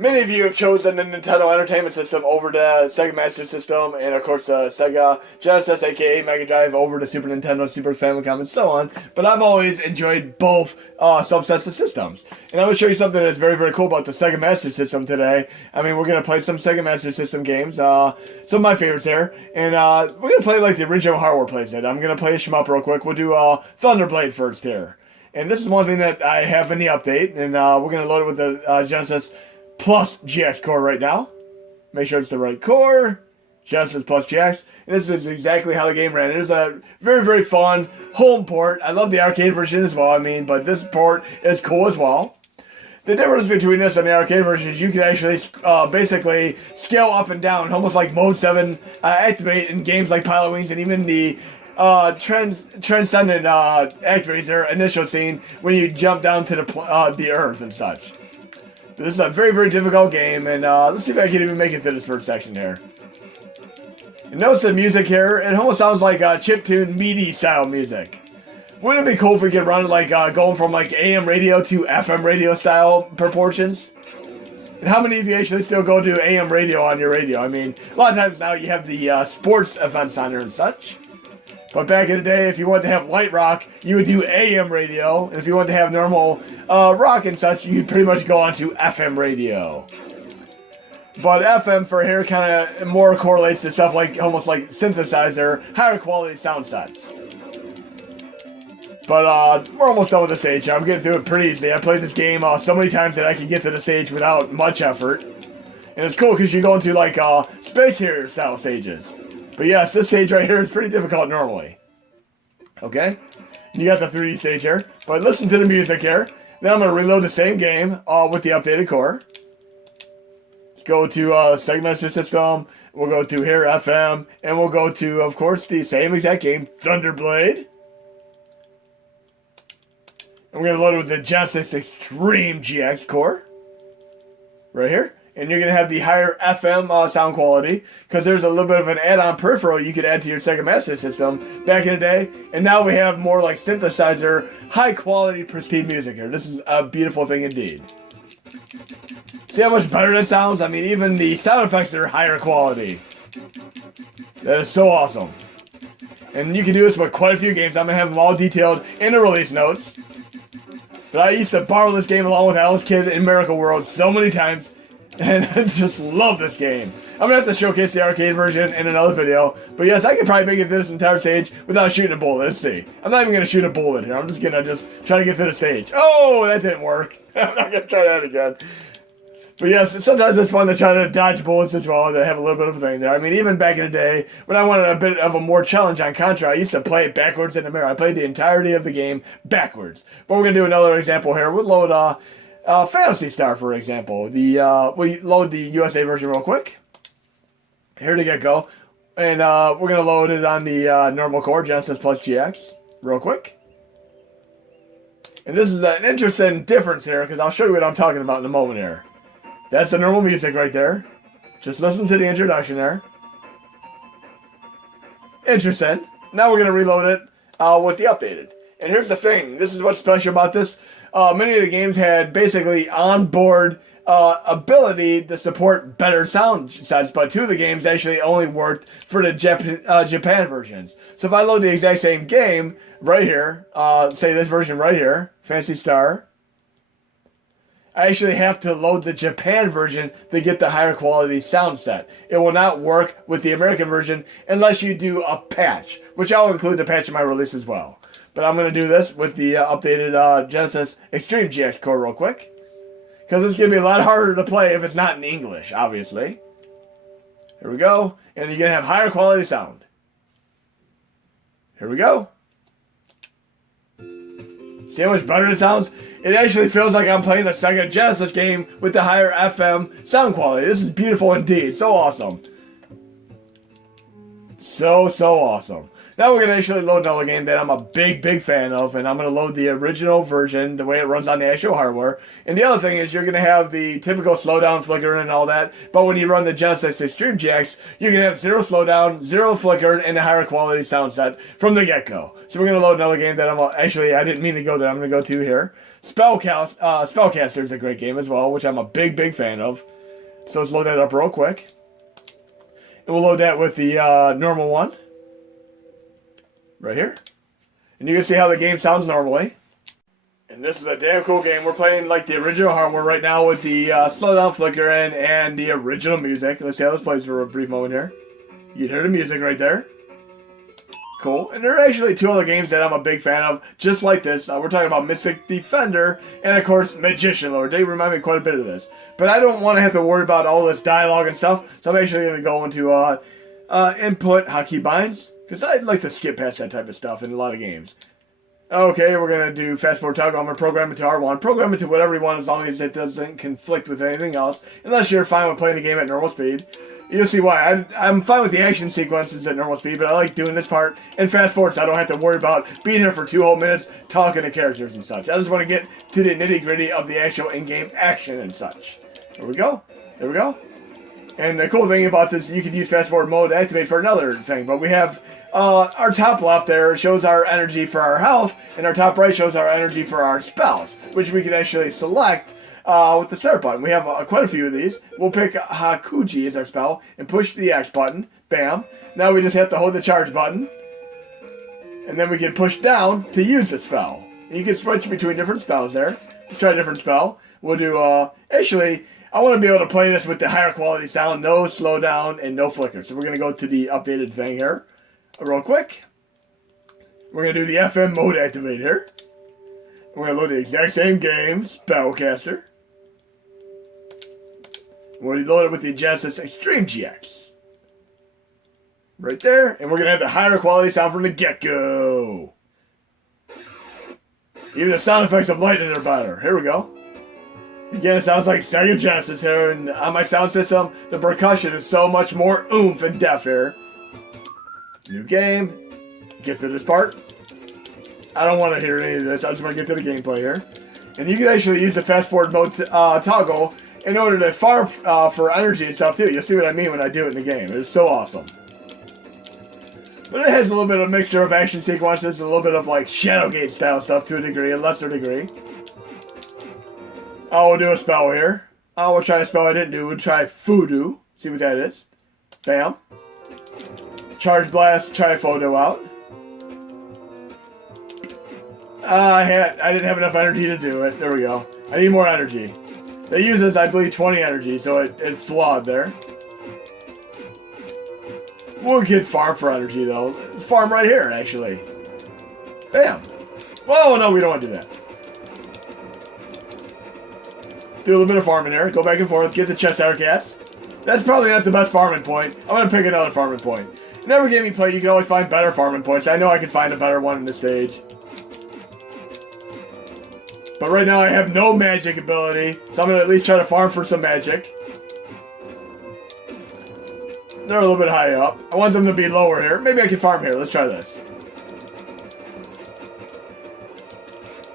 Many of you have chosen the Nintendo Entertainment System over the Sega Master System, and of course the Sega Genesis, aka Mega Drive, over the Super Nintendo, Super Famicom, and so on. But I've always enjoyed both subsets of systems. And I'm going to show you something that's very, very cool about the Sega Master System today. I mean, we're going to play some Sega Master System games, some of my favorites there. And we're going to play like the original hardware plays it. I'm going to play a shmup real quick. We'll do Thunderblade first here. And this is one thing that I have in the update, and we're going to load it with the Genesis Plus GX core right now. Make sure it's the right core. Genesis Plus GX. And this is exactly how the game ran. It is a very, very fun home port. I love the arcade version as well, but this port is cool as well. The difference between this and the arcade version is you can actually basically scale up and down, almost like Mode 7 activate in games like Pilot Wings, and even the Transcendent activates their initial scene when you jump down to the earth and such. This is a very, very difficult game, and let's see if I can even make it through this first section here. And notice the music here. It almost sounds like chiptune, MIDI style music. Wouldn't it be cool if we could run it like going from like AM radio to FM radio style proportions? And how many of you actually still go to AM radio on your radio? I mean, a lot of times now you have the sports events on there and such. But back in the day, if you wanted to have light rock, you would do AM radio. And if you wanted to have normal rock and such, you'd pretty much go on to FM radio. But FM for here kind of more correlates to stuff like almost like synthesizer, higher quality sound sets. But we're almost done with the stage here. I'm getting through it pretty easily. I played this game so many times that I can get to the stage without much effort. And it's cool because you go into like Space Harrier style stages. But yes, this stage right here is pretty difficult normally. Okay? You got the 3D stage here. But listen to the music here. Then I'm going to reload the same game with the updated core. Let's go to Sega Master System. We'll go to here, FM. And we'll go to, of course, the same exact game, Thunderblade. And we're going to load it with the Genesis Xtreme GX core. Right here. And you're going to have the higher FM sound quality, because there's a little bit of an add-on peripheral you could add to your Sega Master System back in the day. And now we have more like synthesizer, high-quality, pristine music here. This is a beautiful thing indeed. See how much better that sounds? I mean, even the sound effects are higher quality. That is so awesome. And you can do this with quite a few games. I'm going to have them all detailed in the release notes. But I used to borrow this game along with Alice Kid in Miracle World so many times. And I just love this game. I'm going to have to showcase the arcade version in another video. But yes, I can probably make it through this entire stage without shooting a bullet. Let's see. I'm not even going to shoot a bullet here. I'm just going to try to get through the stage. Oh, that didn't work. I'm not going to try that again. But yes, sometimes it's fun to try to dodge bullets as well, to have a little bit of a thing there. I mean, even back in the day, when I wanted a bit of a more challenge on Contra, I used to play it backwards in the mirror. I played the entirety of the game backwards. But we're going to do another example here. We'll load Phantasy Star, for example. We load the USA version real quick. Here to get go. And we're going to load it on the normal core, Genesis Plus GX, real quick. And this is an interesting difference here, because I'll show you what I'm talking about in a moment here. That's the normal music right there. Just listen to the introduction there. Interesting. Now we're going to reload it with the updated. And here's the thing. This is what's special about this. Many of the games had basically onboard ability to support better sound sets, but two of the games actually only worked for the Japan versions. So if I load the exact same game right here, say this version right here, Phantasy Star, I actually have to load the Japan version to get the higher quality sound set. It will not work with the American version unless you do a patch, which I'll include the patch in my release as well. But I'm going to do this with the updated Genesis Xtreme GX core real quick, because it's going to be a lot harder to play if it's not in English, obviously. Here we go. And you're going to have higher quality sound. Here we go. See how much better it sounds? It actually feels like I'm playing a Sega Genesis game with the higher FM sound quality. This is beautiful indeed. So awesome. So awesome. Now we're going to actually load another game that I'm a big fan of, and I'm going to load the original version, the way it runs on the actual hardware. And the other thing is you're going to have the typical slowdown, flickering, and all that, but when you run the Genesis Xtreme GX, you're going to have zero slowdown, zero flickering, and a higher quality sound set from the get-go. So we're going to load another game that I didn't mean to go there. I'm going to go to here. SpellCaster is a great game as well, which I'm a big fan of. So let's load that up real quick. And we'll load that with the normal one. Right here. And you can see how the game sounds normally. And this is a damn cool game. We're playing like the original hardware right now with the slowdown flicker and the original music. Let's see how this plays for a brief moment here. You can hear the music right there. Cool. And there are actually two other games that I'm a big fan of, just like this. We're talking about Mystic Defender and, of course, Magician Lord. They remind me quite a bit of this. But I don't want to have to worry about all this dialogue and stuff, so I'm actually going to go into input hotkey binds, because I'd like to skip past that type of stuff in a lot of games. Okay, we're going to do fast forward toggle. I'm going to program it to R1. Program it to whatever you want as long as it doesn't conflict with anything else, unless you're fine with playing the game at normal speed. You'll see why. I'm fine with the action sequences at normal speed, but I like doing this part and fast forward so I don't have to worry about being here for 2 whole minutes talking to characters and such. I just want to get to the nitty-gritty of the actual in-game action and such. There we go. There we go. And the cool thing about this, you can use fast forward mode to activate for another thing, but we have our top left there shows our energy for our health, and our top right shows our energy for our spells, which we can actually select with the start button. We have quite a few of these. We'll pick Hakuji as our spell and push the X button. Bam. Now we just have to hold the charge button. And then we can push down to use the spell. And you can switch between different spells there. Let's try a different spell. We'll do, actually, I want to be able to play this with the higher quality sound. No slowdown and no flicker. So we're going to go to the updated thing here real quick. We're going to do the FM mode activator. We're going to load the exact same game, SpellCaster. We're going to load it with the Genesis Xtreme GX. Right there. And we're going to have the higher quality sound from the get-go. Even the sound effects of lightning are better. Here we go. Again, it sounds like Sega Genesis here. And on my sound system, the percussion is so much more oomph and depth here. New game. Get through this part. I don't want to hear any of this. I just want to get to the gameplay here. And you can actually use the fast forward mode toggle in order to farm for energy and stuff too. You'll see what I mean when I do it in the game. It's so awesome. But it has a little bit of a mixture of action sequences, a little bit of like Shadowgate style stuff to a degree, a lesser degree. We'll do a spell here. We'll try a spell I didn't do. We'll try Voodoo. See what that is. Bam. Charge Blast, try Photo out. I didn't have enough energy to do it. There we go. I need more energy. It uses, I believe, 20 energy, so it flawed there. We'll get farm for energy, though. It's farm right here, actually. Bam. Whoa, no, we don't want to do that. Do a little bit of farming here. Go back and forth. Get the chest out of cast. That's probably not the best farming point. I'm going to pick another farming point. In every game you play, you can always find better farming points. I know I can find a better one in this stage. But right now I have no magic ability, so I'm going to at least try to farm for some magic. They're a little bit high up. I want them to be lower here. Maybe I can farm here. Let's try this.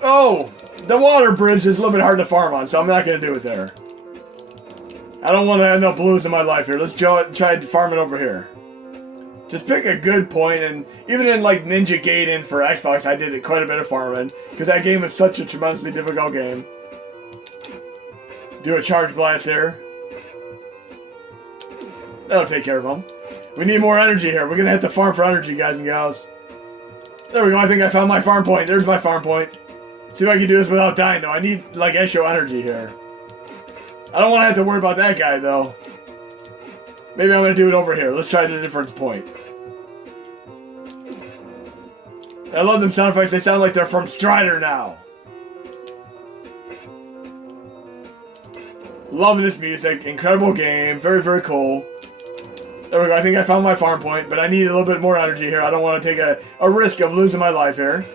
Oh! The water bridge is a little bit hard to farm on, so I'm not going to do it there. I don't want to have no blues in my life here. Let's try to farm it over here. Just pick a good point, and even in like Ninja Gaiden for Xbox, I did quite a bit of farming, because that game is such a tremendously difficult game. Do a charge blast there. That'll take care of them. We need more energy here. We're going to have to farm for energy, guys and gals. There we go. I think I found my farm point. There's my farm point. See if I can do this without dying, though. I need, like, extra energy here. I don't want to have to worry about that guy, though. Maybe I'm going to do it over here. Let's try the difference point. I love them sound effects. They sound like they're from Strider now. Loving this music. Incredible game. Very, very cool. There we go. I think I found my farm point, but I need a little bit more energy here. I don't want to take a risk of losing my life here.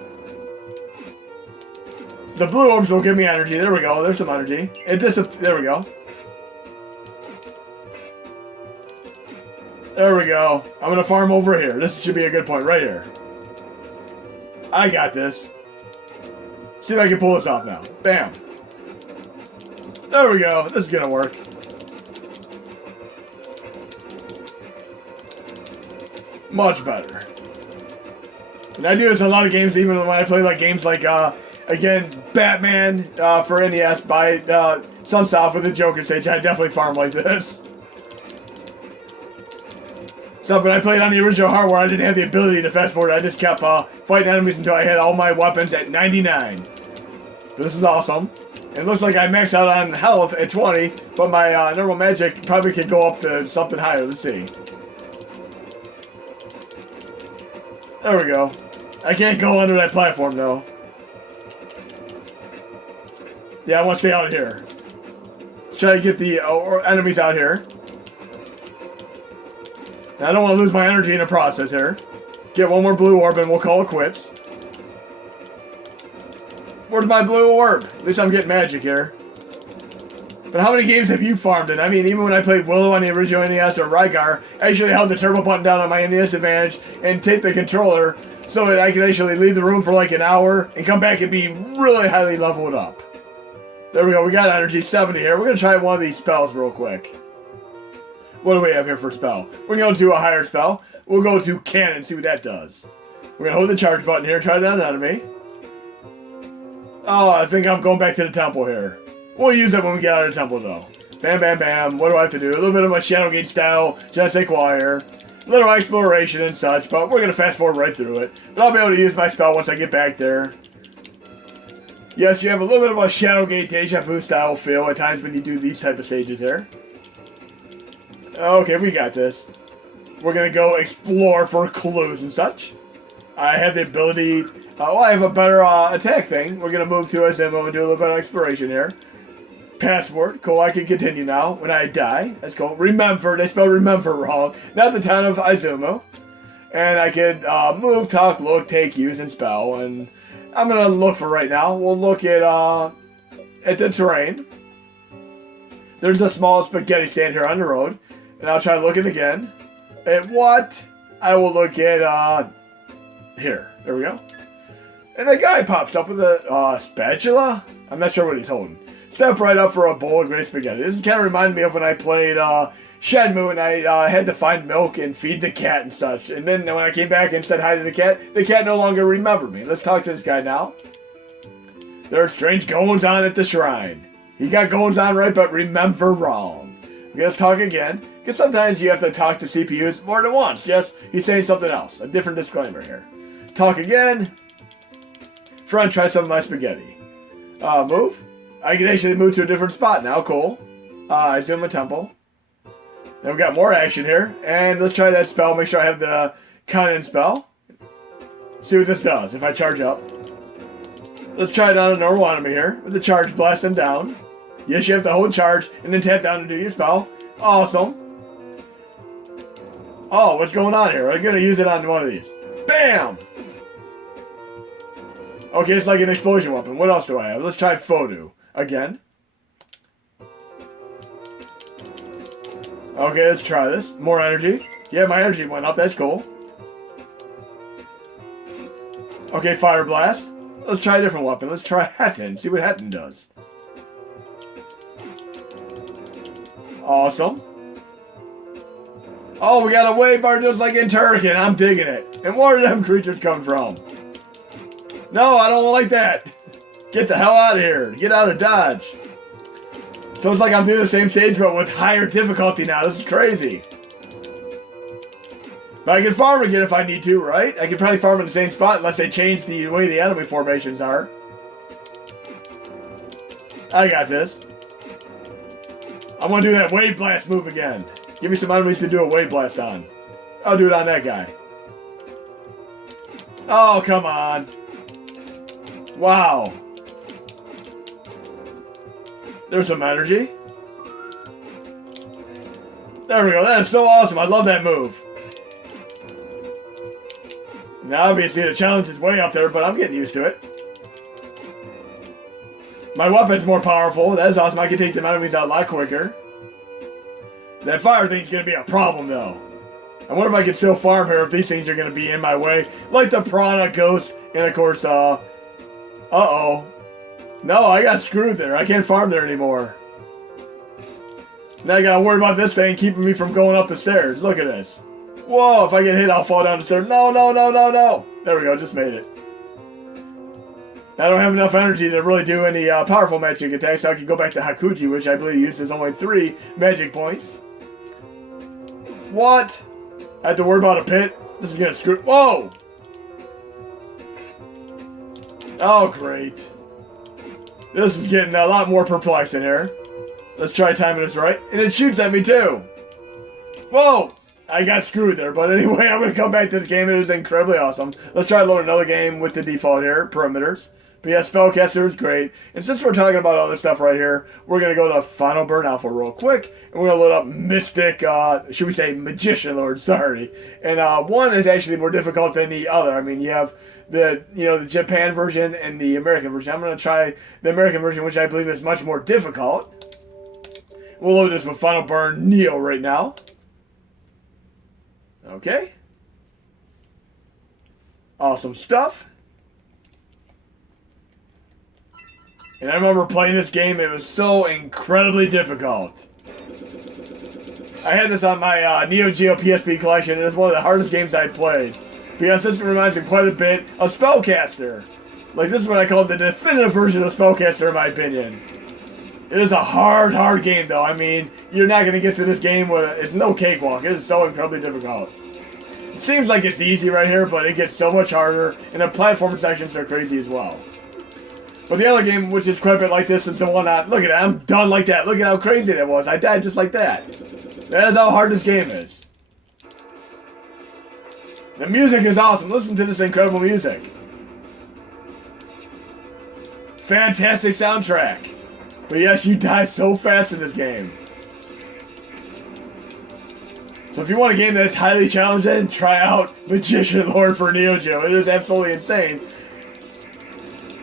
The blue orbs will give me energy. There we go. There's some energy. There we go. There we go. I'm going to farm over here. This should be a good point right here. I got this. See if I can pull this off now. Bam. There we go. This is going to work. Much better. And I do this in a lot of games, even when I play like games like Again, Batman for NES by Sunsoft with the Joker stage. I definitely farm like this. So when I played on the original hardware, I didn't have the ability to fast forward. I just kept fighting enemies until I had all my weapons at 99. This is awesome. It looks like I maxed out on health at 20, but my normal magic probably could go up to something higher. Let's see. There we go. I can't go under that platform though. Yeah, I want to stay out here. Let's try to get the enemies out here. Now, I don't want to lose my energy in the process here. Get one more blue orb and we'll call it quits. Where's my blue orb? At least I'm getting magic here. But how many games have you farmed in? I mean, even when I played Willow on the original NES or Rygar, I actually held the turbo button down on my NES Advantage and taped the controller so that I could actually leave the room for like an hour and come back and be really highly leveled up. There we go, we got energy 70 here. We're going to try one of these spells real quick. What do we have here for spell? We're going to go to a higher spell. We'll go to Cannon, see what that does. We're going to hold the charge button here, try it on an enemy. Oh, I think I'm going back to the temple here. We'll use it when we get out of the temple, though. Bam, bam, bam. What do I have to do? A little bit of a Shadowgate style, just like choir. A little exploration and such, but we're going to fast forward right through it. But I'll be able to use my spell once I get back there. Yes, you have a little bit of a Shadowgate Deja Vu style feel at times when you do these type of stages here. Okay, we got this. We're going to go explore for clues and such. I have the ability... I have a better attack thing. We're going to move to us and we'll do a little bit of exploration here. Password. Cool, I can continue now when I die. That's cool. Remember. They spelled remember wrong. Not the town of Izumo. And I can move, talk, look, take, use, and spell. And I'm going to look for right now. We'll look at the terrain. There's a small spaghetti stand here on the road. And I'll try looking again. At what? I will look at here. There we go. And a guy pops up with a spatula. I'm not sure what he's holding. Step right up for a bowl of great spaghetti. This kind of reminded me of when I played Shenmue and I had to find milk and feed the cat and such. And then when I came back and said hi to the cat no longer remembered me. Let's talk to this guy now. There are strange goings on at the shrine. He got goings on right, but remember wrong. Okay, let's talk again. Because sometimes you have to talk to CPUs more than once. Yes, he's saying something else. A different disclaimer here. Talk again. Friend, try some of my spaghetti. Move. I can actually move to a different spot now. Cool. I zoom a temple. Then we got more action here. And let's try that spell. Make sure I have the Cannon spell. See what this does if I charge up. Let's try it on a normal enemy here. With the charge blasting down. Yes, you have to hold charge and then tap down to do your spell. Awesome. Oh, what's going on here? I'm going to use it on one of these. Bam! Okay, it's like an explosion weapon. What else do I have? Let's try Photo again. Okay, let's try this. More energy. Yeah, my energy went up. That's cool. Okay, Fire Blast. Let's try a different weapon. Let's try Hetten. See what Hetten does. Awesome. Oh, we got a wave bar just like in Turrican. I'm digging it. And where did them creatures come from? No, I don't like that. Get the hell out of here. Get out of Dodge. So it's like I'm doing the same stage, but with higher difficulty now. This is crazy. But I can farm again if I need to, right? I can probably farm in the same spot unless they change the way the enemy formations are. I got this. I want to do that Wave Blast move again. Give me some enemies to do a Wave Blast on. I'll do it on that guy. Oh, come on. Wow. There's some energy. There we go. That is so awesome. I love that move. Now, obviously, the challenge is way up there, but I'm getting used to it. My weapon's more powerful. That is awesome. I can take the enemies out a lot quicker. That fire thing's going to be a problem, though. I wonder if I can still farm here if these things are going to be in my way. Like the Piranha Ghost, and of course, uh-oh. No, I got screwed there. I can't farm there anymore. Now I got to worry about this thing keeping me from going up the stairs. Look at this. Whoa, if I get hit, I'll fall down the stairs. No, no, no, no, no. There we go, just made it. I don't have enough energy to really do any powerful magic attacks, so I can go back to Hakuji, which I believe uses only 3 magic points. What? I have to worry about a pit? This is gonna screw. Whoa! Oh, great. This is getting a lot more perplexing here. Let's try timing this right. And it shoots at me too! Whoa! I got screwed there, but anyway, I'm gonna come back to this game. It is incredibly awesome. Let's try to load another game with the default here, perimeters. But yeah, SpellCaster is great. And since we're talking about other stuff right here, we're going to go to Final Burn Alpha real quick. And we're going to load up Mystic, should we say Magician Lord, sorry. And one is actually more difficult than the other. I mean, you have the Japan version and the American version. I'm going to try the American version, which I believe is much more difficult. We'll load this with Final Burn Neo right now. Okay. Awesome stuff. And I remember playing this game, it was so incredibly difficult. I had this on my Neo Geo PSP collection, and it's one of the hardest games I played. Because this reminds me quite a bit of SpellCaster. Like, this is what I call the definitive version of SpellCaster, in my opinion. It is a hard game, though. I mean, you're not going to get to this game with it's no cakewalk. It is so incredibly difficult. It seems like it's easy right here, but it gets so much harder, and the platform sections are crazy as well. But the other game, which is quite a bit like this, is the one I... Look at that, I'm done like that. Look at how crazy that was. I died just like that. That is how hard this game is. The music is awesome. Listen to this incredible music. Fantastic soundtrack. But yes, you die so fast in this game. So if you want a game that's highly challenging, try out Magician Lord for Neo Geo. It is absolutely insane.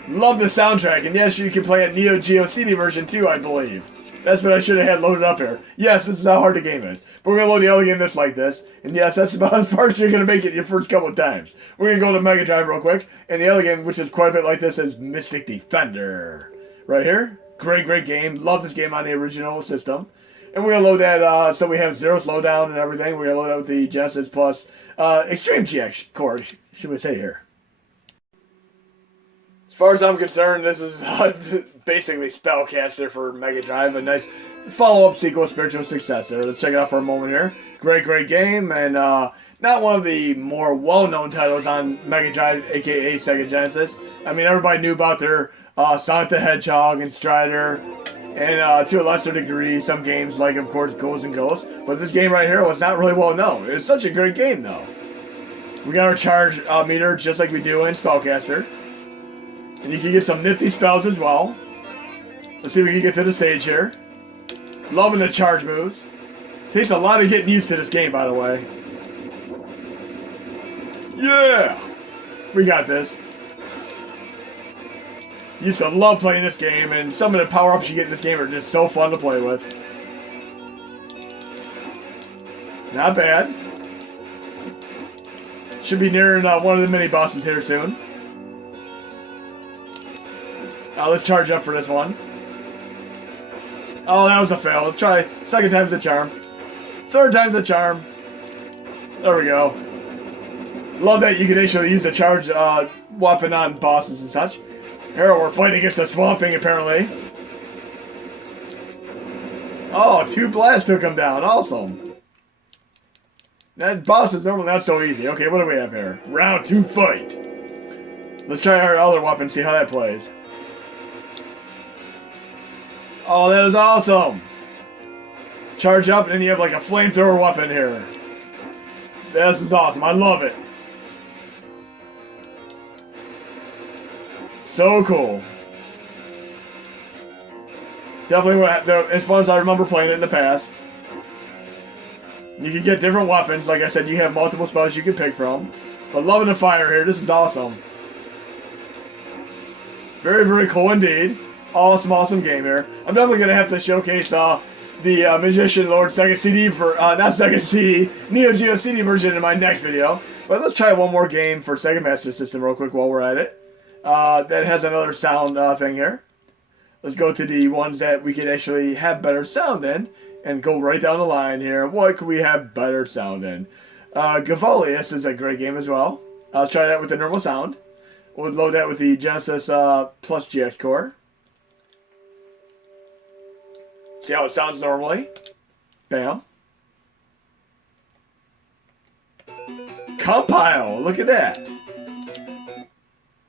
Love the soundtrack, and yes, you can play a Neo Geo CD version too, I believe. That's what I should have had loaded up here. Yes, this is how hard the game is. But we're going to load the other game just like this. And yes, that's about as far as you're going to make it your first couple of times. We're going to go to Mega Drive real quick. And the other game, which is quite a bit like this, is Mystic Defender. Right here. Great game. Love this game on the original system. And we're going to load that, so we have 0 slowdown and everything. We're going to load it with the Genesis plus Extreme GX core, should we say here. As far as I'm concerned, this is basically SpellCaster for Mega Drive. A nice follow-up sequel, spiritual successor. Let's check it out for a moment here. Great game, and not one of the more well-known titles on Mega Drive, aka Sega Genesis. I mean, everybody knew about their Sonic the Hedgehog and Strider, and to a lesser degree, some games like, of course, Ghosts and Ghosts. But this game right here was not really well-known. It's such a great game, though. We got our charge meter just like we do in SpellCaster. And you can get some nifty spells as well. Let's see if we can get to the stage here. Loving the charge moves. Takes a lot of getting used to this game, by the way. Yeah! We got this. Used to love playing this game, and some of the power-ups you get in this game are just so fun to play with. Not bad. Should be nearing one of the mini-bosses here soon. Let's charge up for this one. Oh, that was a fail. Let's try second time's the charm. Third time's the charm. There we go. Love that you can actually use the charge weapon on bosses and such. Here we're fighting against the Swamp Thing apparently. Oh, 2 blasts took him down. Awesome. That boss is normally not so easy. Okay, what do we have here? Round 2 fight. Let's try our other weapon, see how that plays. Oh, that is awesome! Charge up, and then you have like a flamethrower weapon here. This is awesome. I love it. So cool. Definitely as fun as I remember playing it in the past. You can get different weapons. Like I said, you have multiple spells you can pick from. But loving the fire here. This is awesome. Very cool indeed. Awesome game here. I'm definitely going to have to showcase the Magician Lord Sega CD, not Sega CD, Neo Geo CD version in my next video. But let's try one more game for Sega Master System real quick while we're at it. That has another sound thing here. Let's go to the ones that we can actually have better sound in, and go right down the line here. What could we have better sound in? Gavolius is a great game as well. Let's try that with the normal sound. We'll load that with the Genesis Plus GX core. See how it sounds normally. Bam. Compile, look at that.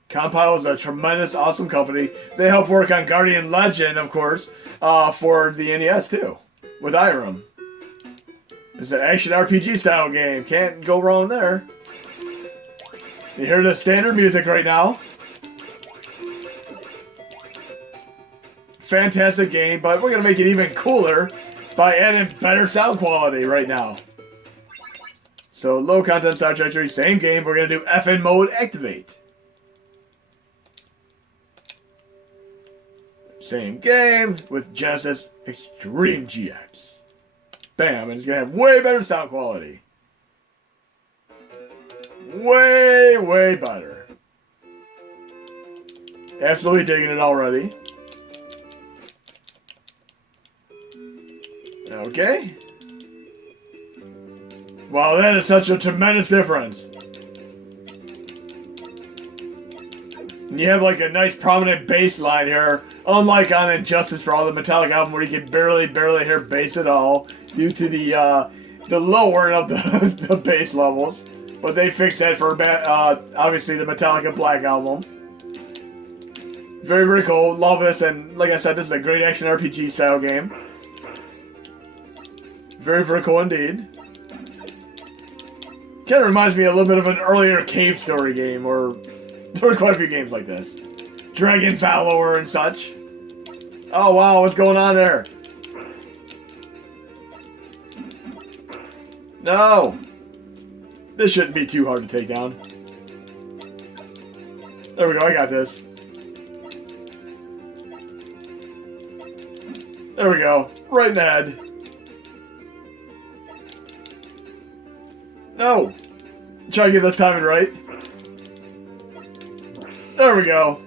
Compile is a tremendous, awesome company. They help work on Guardian Legend, of course, for the NES too, with OutRun. It's an action RPG style game. Can't go wrong there. You hear the standard music right now. Fantastic game, but we're going to make it even cooler by adding better sound quality right now. So, low content Star Trek 3, same game. We're going to do FN mode activate. Same game with Genesis Xtreme GX. Bam, and it's going to have way better sound quality. Way, way better. Absolutely digging it already. Okay. Wow, that is such a tremendous difference. And you have like a nice prominent bass line here, unlike on Injustice for All, the Metallic album, where you can barely hear bass at all due to the lowering of the bass levels. But they fixed that for obviously the Metallica Black album. Very, very cool. Love this, and like I said, this is a great action RPG style game. Very, very cool indeed. Kind of reminds me a little bit of an earlier Cave Story game, or there were quite a few games like this. Dragon Valor and such. Oh wow, what's going on there? No! This shouldn't be too hard to take down. There we go, I got this. There we go, right in the head. No! Try to get this timing right. There we go.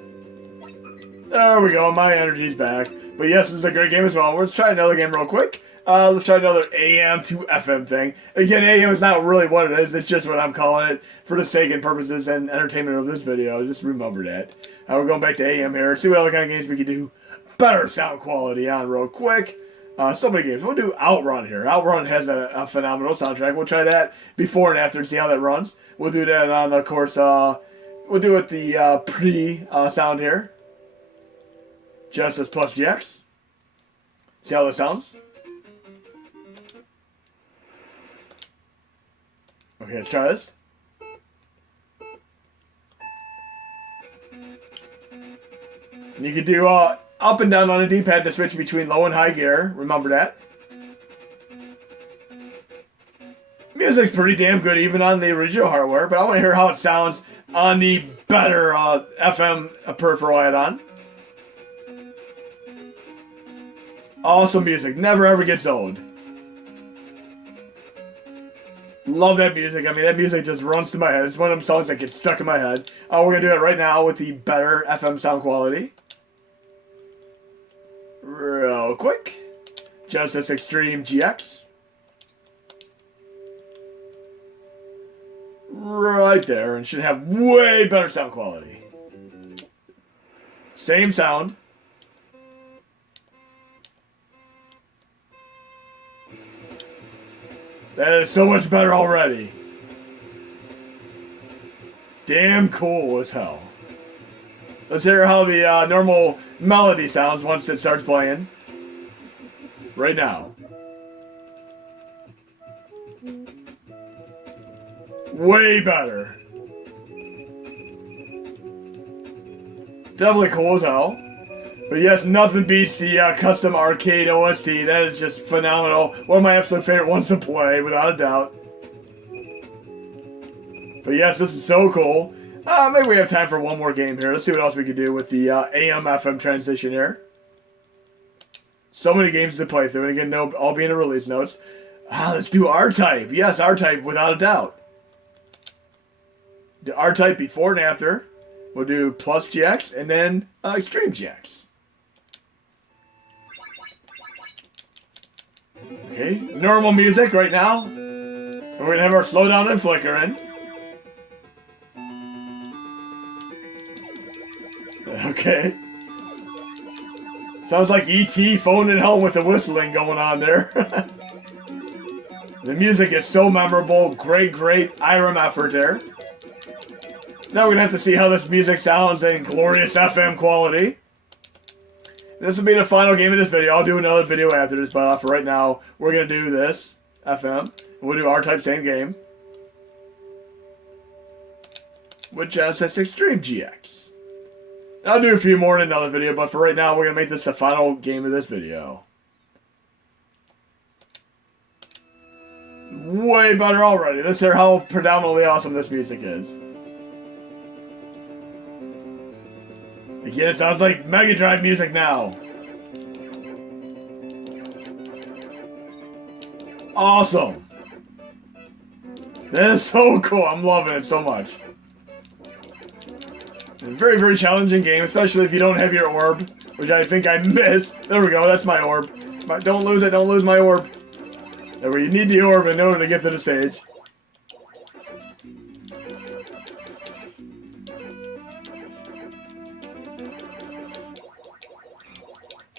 There we go, my energy's back. But yes, this is a great game as well. Let's try another game real quick. Let's try another AM to FM thing. Again, AM is not really what it is. It's just what I'm calling it for the sake and purposes and entertainment of this video. Just remember that. We're going back to AM here. See what other kind of games we can do better sound quality on real quick. So many games. We'll do OutRun here. OutRun has a phenomenal soundtrack. We'll try that before and after and see how that runs. We'll do that on, of course, we'll do it the pre-sound here. Genesis Plus GX. See how that sounds. Okay, let's try this. And you can do up and down on the D-pad to switch between low and high gear. Remember that. Music's pretty damn good even on the original hardware, but I want to hear how it sounds on the better FM peripheral add-on. Awesome music. Never ever gets old. Love that music. I mean, that music just runs through my head. It's one of them songs that gets stuck in my head. We're going to do it right now with the better FM sound quality. Real quick. Genesis Xtreme GX. Right there. And should have way better sound quality. Same sound. That is so much better already. Damn cool as hell. Let's hear how the normal melody sounds once it starts playing. Right now. Way better. Definitely cool as hell. But yes, nothing beats the custom arcade OST. That is just phenomenal. One of my absolute favorite ones to play, without a doubt. But yes, this is so cool. Maybe we have time for one more game here. Let's see what else we can do with the AM-FM transition here. So many games to play through. And again, they'll all be in the release notes. Let's do R-Type. Yes, R-Type, without a doubt. The R-Type before and after. We'll do Plus GX and then Xtreme GX. Okay, normal music right now. And we're going to have our slowdown and flicker in. Okay. Sounds like E.T. phoning it home with the whistling going on there. The music is so memorable. Great IRM effort there. Now we're going to have to see how this music sounds in glorious FM quality. This will be the final game of this video. I'll do another video after this, but for right now, we're going to do this, FM. We'll do R-Type, same game. With Genesis Xtreme GX. I'll do a few more in another video, but for right now, we're going to make this the final game of this video. Way better already. Let's hear how predominantly awesome this music is. Again, it sounds like Mega Drive music now. Awesome. That is so cool. I'm loving it so much. A very challenging game, especially if you don't have your orb, which I think I missed. There we go. That's my orb. Don't lose it. Don't lose my orb. There we go. You need the orb in order to get to the stage.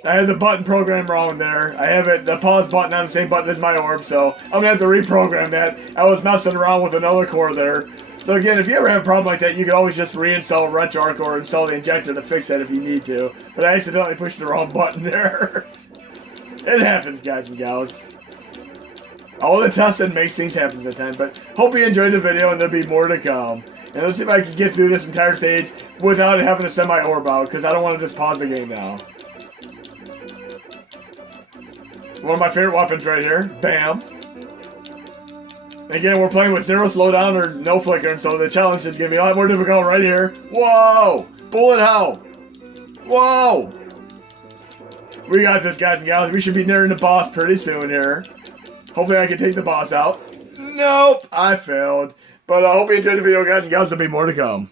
I have the button program wrong there. I have it, the pause button on the same button as my orb, so I'm going to have to reprogram that. I was messing around with another core there. So again, if you ever have a problem like that, you can always just reinstall RetroArch or install the injector to fix that if you need to. But I accidentally pushed the wrong button there. It happens, guys and gals. All the testing makes things happen at times, but hope you enjoyed the video and there'll be more to come. And let's see if I can get through this entire stage without having to send my orb out, because I don't want to just pause the game now. One of my favorite weapons right here. Bam. Again, we're playing with zero slowdown or no flickering, so the challenge is going to be a lot more difficult right here. Whoa! Bullet hell! Whoa! We got this, guys and gals. We should be nearing the boss pretty soon here. Hopefully I can take the boss out. Nope! I failed. But I hope you enjoyed the video, guys and gals. There'll be more to come.